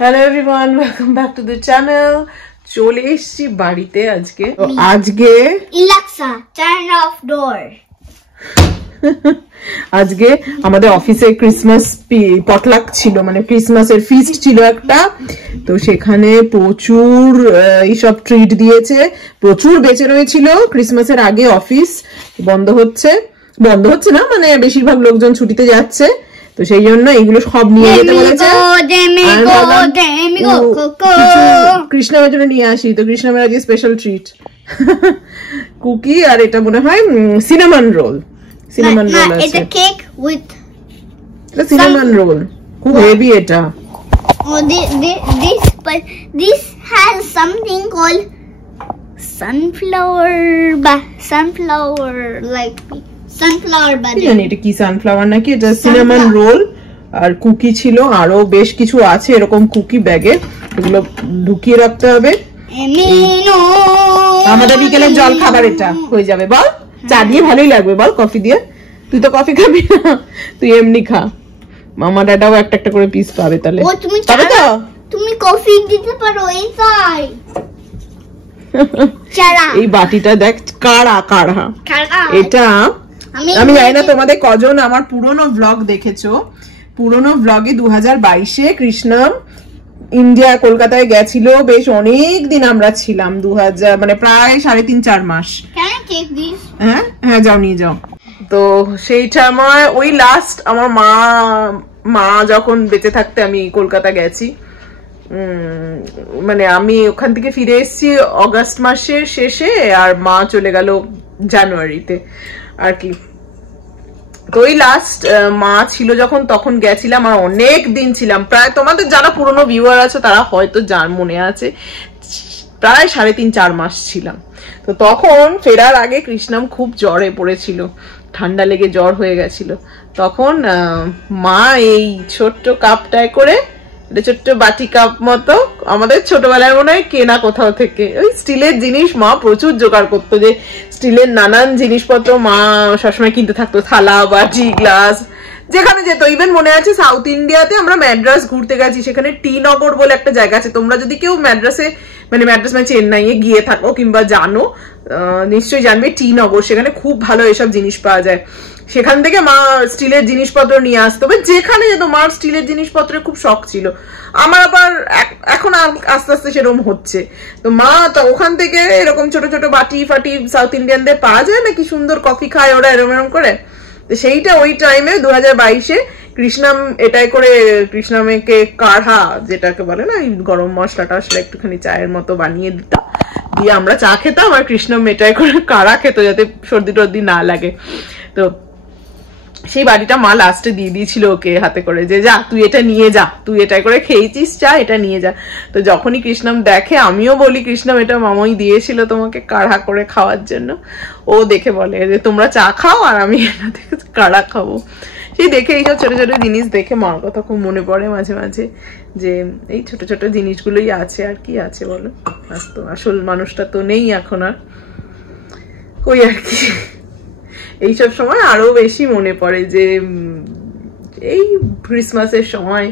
Hello everyone, welcome back to the channel. চলে এসেছি বাড়িতে আজকে। Alexa, turn off door. আজকে আমাদের অফিসে ক্রিসমাস পটলাক ছিল, মানে ক্রিসমাসের ফিস্ট ছিল একটা। তো সেখানে প্রচুর এইসব ট্রিট দিয়েছে, প্রচুর বেঁচে রয়েছিল। ক্রিসমাসের আগে অফিস বন্ধ হচ্ছে না, মানে বেশিরভাগ লোকজন ছুটিতে যাচ্ছে, তো সেই জন্য এগুলো সব নিয়ে যেতে বলেছে। কৃষ্ণামের জন্য নিয়ে আসি, তো কৃষ্ণামের আজকে স্পেশাল ট্রিট কুকি, আর এটা মনে হয় সিনামন রোল। সিনামন রোল আছে, এটা কেক উইথ সিনামন রোল, খুব হেভি এটা। This has something called sunflower butter. জানি এটা কি, সানফ্লাওয়ার নাকি। এটা সিনামন রোল আর কুকি ছিল, আরো বেশ কিছু আছে এরকম কুকি ব্যাগে, এগুলো ঢুকিয়ে রাখতে হবে। আমাদের বিকেলের জল খাবার এটা হয়ে যাবে। বল, চা দিয়ে ভালোই লাগবে বল, কফি দিয়ে? তুই তো কফি খাবি না, তুই এমনি খা। মামা দাদাও একটা একটা করে পিস পাবে তাহলে। তবে তো তুমি কফি দিতে পারো এইটাই। এই বাটিটা দেখ, কাড়া এটা। আমি জানি না তোমাদের কজন আমার পুরনো ব্লগ দেখেছো। পুরনো ব্লগে 2022-এ কৃষ্ণাম ইন্ডিয়া কলকাতায় গেছিল, বেশ অনেক দিন আমরা ছিলাম, 2000 মানে প্রায় 3.5-4 মাস। হ্যাঁ যাও, নিয়ে যাও। তো সেইটা আমার ওই লাস্ট আমার মা যখন বেঁচে থাকতে আমি কলকাতা গেছি, মানে আমি ওখান থেকে ফিরে এসেছি অগাস্ট মাসের শেষে, আর মা চলে গেল জানুয়ারিতে আর কি। তো ওই লাস্ট মা ছিল যখন, তখন গেছিলাম, আর অনেক দিন ছিলাম, প্রায় তোমাদের যারা পুরনো ভিউয়ার আছে তারা হয়তো যার মনে আছে, প্রায় 3.5-4 মাস ছিলাম। তো তখন ফেরার আগে কৃষ্ণাম খুব জ্বরে পড়েছিল, ঠান্ডা লেগে জ্বর হয়ে গেছিল। তখন মা এই ছোট্ট কাপটায় করে, এটা ছোট্ট বাটি কাপ মতো, আমাদের ছোটবেলায় মনে হয় কেনা কোথাও থেকে, ওই স্টিলের জিনিস মা প্রচুর জোগাড় করতো, যে স্টিলের নানান জিনিসপত্র মা সবসময় কিনতে থাকতো, থালা বাটি গ্লাস, যেখানে যেত। ইভেন মনে আছে সাউথ ইন্ডিয়াতে আমরা ম্যাড্রাস ঘুরতে গেছি, সেখানে টি নগর বলে একটা জায়গা আছে। তোমরা যদি কেউ ম্যাড্রাস মানে চেন্নাইয়ে গিয়ে থাকো কিংবা জানো, নিশ্চয়ই জানবে টি নগর, সেখানে খুব ভালো এসব জিনিস পাওয়া যায়। সেখান থেকে মা স্টিলের জিনিসপত্র নিয়ে আসতো, যেখানে যেত মার স্টিলের জিনিসপত্রের খুব শখ ছিল। আমার আবার এখন আস্তে আস্তে সেরকম হচ্ছে। তো মা তো ওখান থেকে এরকম ছোট ছোট বাটি ফাটি সাউথ ইন্ডিয়ানদের পাওয়া যায় না, কি সুন্দর কফি খায় ওরা এরম করে। সেইটা ওই টাইমে 2022-এ কৃষ্ণাম এটাই করে, কৃষ্ণামকে কাঢ়া যেটাকে বলে না, গরম মশলা টসলা একটুখানি চায়ের মতো বানিয়ে দিতাম, দিয়ে আমরা চা খেতাম, আর কৃষ্ণাম এটাই করে কাঢ়া খেত যাতে সর্দি টর্দি না লাগে। তো সেই বাড়িটা মা লাস্টে দিয়ে দিয়েছিল ওকে হাতে করে, যে যা তুই এটা নিয়ে যা, তুই এটাই করে খেয়েছিস, চা এটা নিয়ে যা। তো যখনই কৃষ্ণাম দেখে, আমিও বলি কৃষ্ণাম এটা মামাই দিয়েছিল তোমাকে কাঢ়া করে খাওয়ার জন্য, ও দেখে বলে যে তোমরা চা খাও আর আমি এটা থেকে কাঢ়া খাবো। সেই দেখে এইসব ছোট ছোট জিনিস দেখে মার কথা খুব মনে পড়ে মাঝে মাঝে, যে এই ছোট ছোট জিনিসগুলোই আছে, আর কি আছে বলো। তো আসল মানুষটা তো নেই এখন আর, ওই আর কি। এইসব সময় আরো বেশি মনে পড়ে যে এই ক্রিসমাসের সময়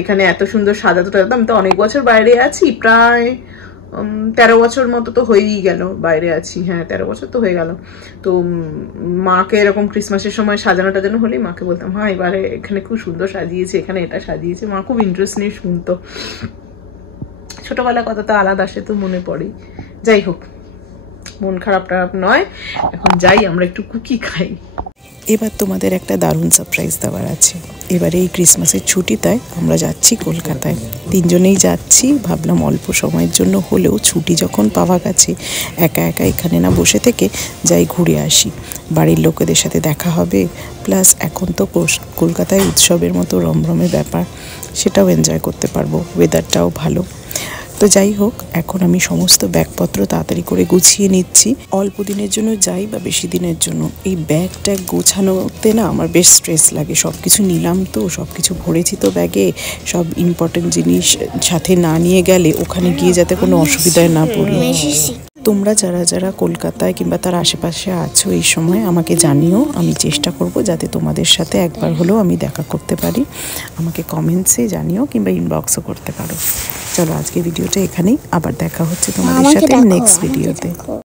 এখানে এত সুন্দর সাজাতো টাজাতো। আমি তো অনেক বছর বাইরে আছি, প্রায় 13 বছর মতো তো হয়েই গেল বাইরে আছি। হ্যাঁ 13 বছর তো হয়ে গেল। তো মাকে এরকম ক্রিসমাসের সময় সাজানো টাজানো হলেই মাকে বলতাম, হ্যাঁ এবারে এখানে খুব সুন্দর সাজিয়েছে, এখানে এটা সাজিয়েছে। মা খুব ইন্টারেস্ট নিয়ে শুনতো। ছোটবেলার কথা তো আলাদা, সে তো মনে পড়েই। যাই হোক, মন খারাপ টারাপ নয়, এখন যাই আমরা একটু কুকি খাই। এবার তোমাদের একটা দারুণ সারপ্রাইজ দেওয়ার আছে। এবারে এই ক্রিসমাসের ছুটিটায় আমরা যাচ্ছি কলকাতায়, 3 জনেই যাচ্ছি। ভাবলাম অল্প সময়ের জন্য হলেও ছুটি যখন পাওয়া গেছে, একা একা এখানে না বসে থেকে যাই ঘুরে আসি, বাড়ির লোকেদের সাথে দেখা হবে, প্লাস এখন তো কলকাতায় উৎসবের মতো রমরমে ব্যাপার, সেটাও এনজয় করতে পারবো, ওয়েদারটাও ভালো। তো যাই হোক, এখন আমি সমস্ত ব্যাগপত্র তাড়াতাড়ি করে গুছিয়ে নিচ্ছি। অল্প দিনের জন্য যাই বা বেশি দিনের জন্য, এই ব্যাগ ট্যাগ গোছানোতে না আমার বেশ স্ট্রেস লাগে। সব কিছু নিলাম তো, সব কিছু ভরেছি তো ব্যাগে, সব ইম্পর্টেন্ট জিনিস সাথে না নিয়ে গেলে ওখানে গিয়ে যাতে কোনো অসুবিধায় না পড়ি। তোমরা যারা যারা কলকাতায় কিংবা তার আশেপাশে আছো এই সময় আমাকে জানিও, আমি চেষ্টা করব যাতে তোমাদের সাথে একবার হলেও আমি দেখা করতে পারি। আমাকে কমেন্টসে জানিও কিংবা ইনবক্সও করতে পারো। চলো আজকে ভিডিওটা এখানেই, আবার দেখা হচ্ছে তোমাদের সাথে নেক্সট ভিডিওতে।